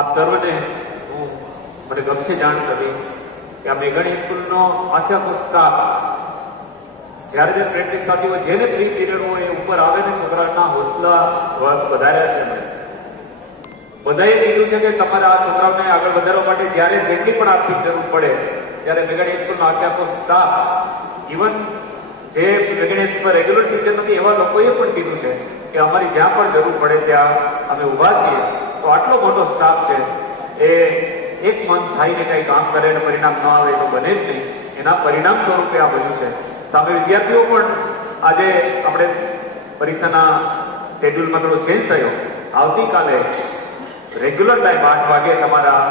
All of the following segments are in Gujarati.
આપ સર્વને હું મને ગમશે જાણ કરી કે આ મેઘાણી સ્કૂલનો આખો સ્ટાફ જ્યારે જે પ્રેક્ટિસ થતી હોય જેને પ્રી પીરિયડ હોય એ ઉપર આવે ને છોકરાના હોસલા વધાર્યા છે અમે બધાએ કીધું છે કે તમારે આ છોકરાઓને આગળ વધારવા માટે જ્યારે જેટલી પણ આર્થિક જરૂર પડે ત્યારે મેઘાણી સ્કૂલનો આખો સ્ટાફ ઇવન જે મેઘાણી સ્કૂલમાં રેગ્યુલર ટીચર નથી એવા લોકોએ પણ કીધું છે કે અમારી જ્યાં પણ જરૂર પડે ત્યાં અમે ઊભા છીએ. તો આટલો મોટો સ્ટાફ છે એ એક મન થાઈને કંઈ કામ કરે અને પરિણામ ન આવે તો બને જ નહીં. એના પરિણામ સ્વરૂપે આ બન્યું છે. સામે વિદ્યાર્થીઓ પણ આજે આપણે પરીક્ષાના શેડ્યુલમાં થોડો ચેન્જ થયો. આવતીકાલે રેગ્યુલર ટાઈમ 8 વાગે તમારા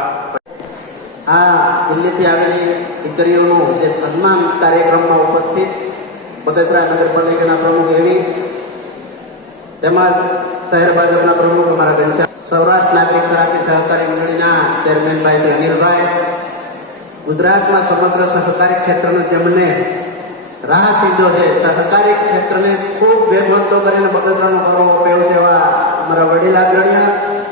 દિલ્હીથી આવેલી દીકરીઓનું જે સન્માન કાર્યક્રમમાં ઉપસ્થિત બગસરા નગરપાલિકાના પ્રમુખ એવી તેમજ શહેર ભાજપના પ્રમુખ અમારા ઘનશ્યામ, સૌરાષ્ટ્ર નાગરિક સહકારી મંડળીના ચેરમેન ભાઈ શ્રી અનિલભાઈ, ગુજરાતમાં સમગ્ર સહકારી ક્ષેત્રનો જેમને રાહ સીધો છે, સહકારી ક્ષેત્રને ખૂબ વેગવંતો કરીને બગસરાનો ગૌરવ અપાયો છે એવા અમારા વડીલ અગ્રણીય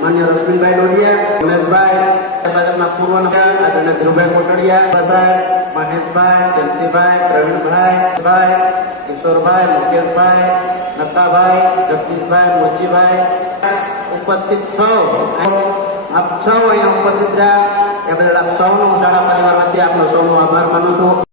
માન્ય રશ્મિનભાઈ ડોડિયા, ઉમેશભાઈ, ભાજપના પૂર્વ આદરણીય ધીરુભાઈ કોટડિયા સાહેબ, મહેશભાઈ, જયંતિભાઈ, પ્રવીણભાઈ, કિશોરભાઈ, મુકેશભાઈ, નક્કાભાઈ, જગદીશભાઈ, મોજીભાઈ, ઉપસ્થિત સૌ આપ સૌ અહીંયા ઉપસ્થિત રહ્યા એ બદલ આપ સૌનો શાળા પરિવાર વતી આપનો સૌનો આભાર માનું છું.